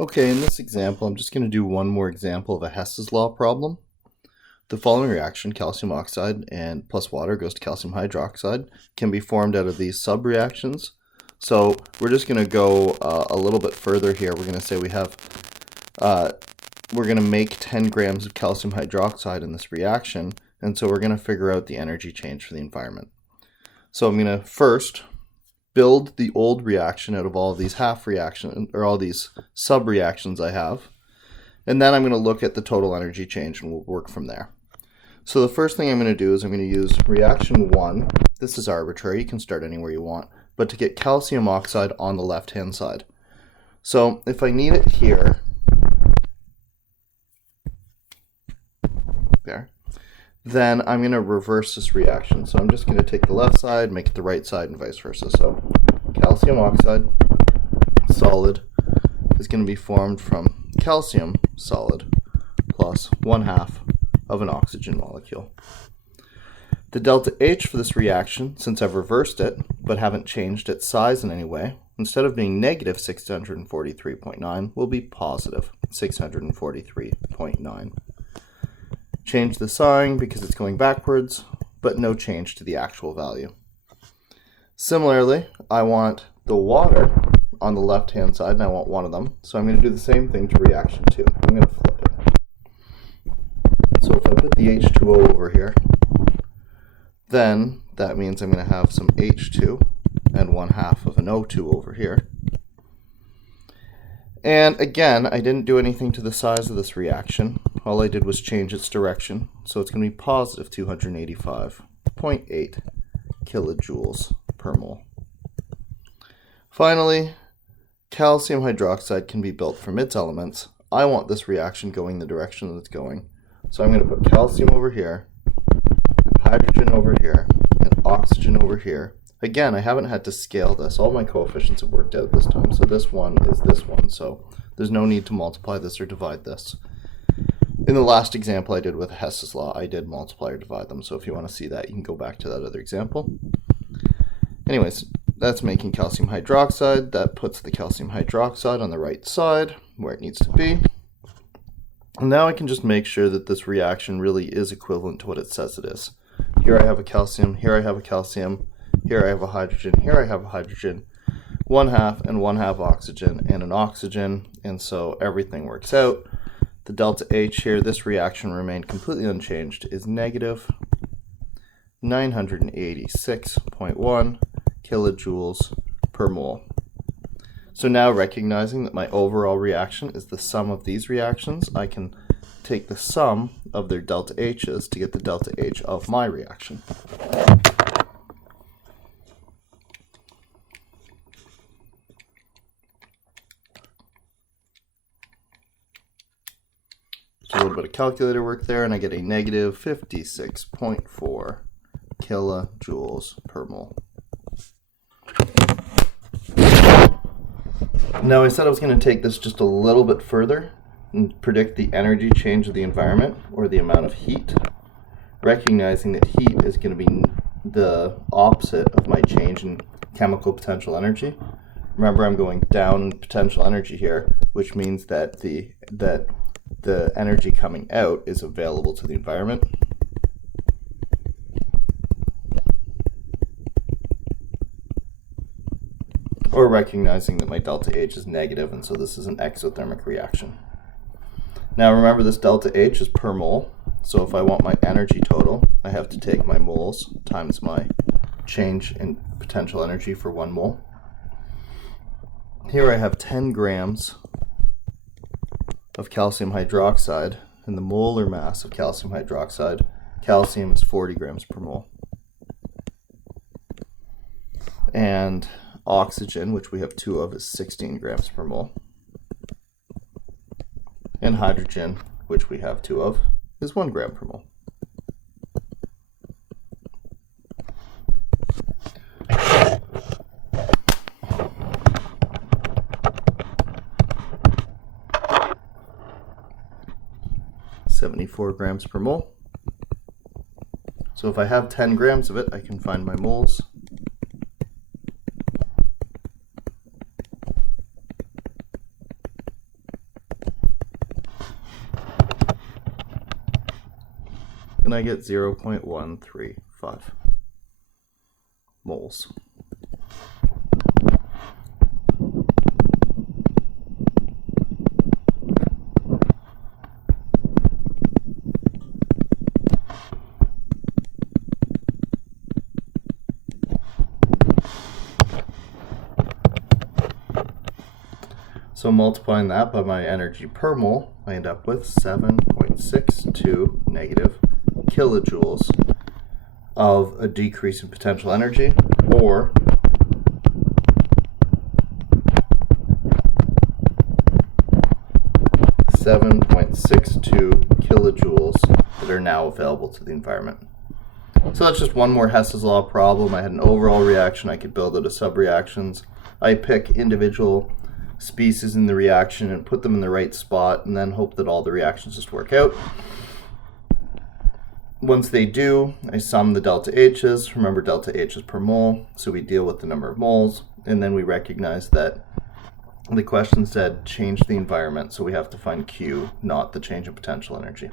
Okay, in this example, I'm just going to do one more example of a Hess's Law problem. The following reaction, calcium oxide and plus water goes to calcium hydroxide, can be formed out of these sub-reactions. So we're just going to go a little bit further here. We're going to say we're going to make 10 grams of calcium hydroxide in this reaction, and so we're going to figure out the energy change for the environment. So I'm going to first build the old reaction out of all of these half reactions, or all these sub-reactions I have, and then I'm going to look at the total energy change and we'll work from there. So the first thing I'm going to do is I'm going to use reaction 1. This is arbitrary, you can start anywhere you want, but to get calcium oxide on the left hand side. So if I need it here, there, then I'm going to reverse this reaction. So I'm just going to take the left side, make it the right side, and vice versa. So calcium oxide solid is going to be formed from calcium solid plus 1/2 of an oxygen molecule. The delta H for this reaction, since I've reversed it but haven't changed its size in any way, instead of being negative 643.9, will be positive 643.9. Change the sign because it's going backwards, but no change to the actual value. Similarly, I want the water on the left hand side, and I want one of them, so I'm going to do the same thing to reaction 2. I'm going to flip it. So if I put the H2O over here, then that means I'm going to have some H2 and 1/2 of an O2 over here. And again, I didn't do anything to the size of this reaction. All I did was change its direction. So it's going to be positive 285.8 kilojoules per mole. Finally, calcium hydroxide can be built from its elements. I want this reaction going the direction that it's going. So I'm going to put calcium over here, hydrogen over here, and oxygen over here. Again, I haven't had to scale this. All my coefficients have worked out this time. So this one is this one. So there's no need to multiply this or divide this. In the last example I did with Hess's Law, I did multiply or divide them. So if you want to see that, you can go back to that other example. Anyways, that's making calcium hydroxide. That puts the calcium hydroxide on the right side where it needs to be. And now I can just make sure that this reaction really is equivalent to what it says it is. Here I have a calcium, here I have a calcium, here I have a hydrogen, here I have a hydrogen, 1/2 and 1/2 oxygen and an oxygen, and so everything works out. The delta H here, this reaction remained completely unchanged, is negative 986.1 kilojoules per mole. So now, recognizing that my overall reaction is the sum of these reactions, I can take the sum of their delta H's to get the delta H of my reaction. A little bit of calculator work there, and I get a negative 56.4 kilojoules per mole. Now I said I was going to take this just a little bit further and predict the energy change of the environment, or the amount of heat, recognizing that heat is going to be the opposite of my change in chemical potential energy. Remember, I'm going down in potential energy here, which means that the energy coming out is available to the environment. Or recognizing that my delta H is negative, and so this is an exothermic reaction. Now remember, this delta H is per mole, so if I want my energy total, I have to take my moles times my change in potential energy for 1 mole. Here I have 10 grams of calcium hydroxide, and the molar mass of calcium hydroxide, calcium is 40 grams per mole. And oxygen, which we have 2 of, is 16 grams per mole. And hydrogen, which we have 2 of, is 1 gram per mole. .74 grams per mole. So if I have 10 grams of it, I can find my moles. and I get 0.135 moles. So multiplying that by my energy per mole, I end up with 7.62 negative kilojoules of a decrease in potential energy, or 7.62 kilojoules that are now available to the environment. So that's just one more Hess's Law problem. I had an overall reaction. I could build out of sub-reactions. I pick individual species in the reaction and put them in the right spot, and then hope that all the reactions just work out. Once they do, I sum the delta H's. Remember, delta H is per mole, so we deal with the number of moles, and then we recognize that the question said change the environment, so we have to find Q, not the change in potential energy.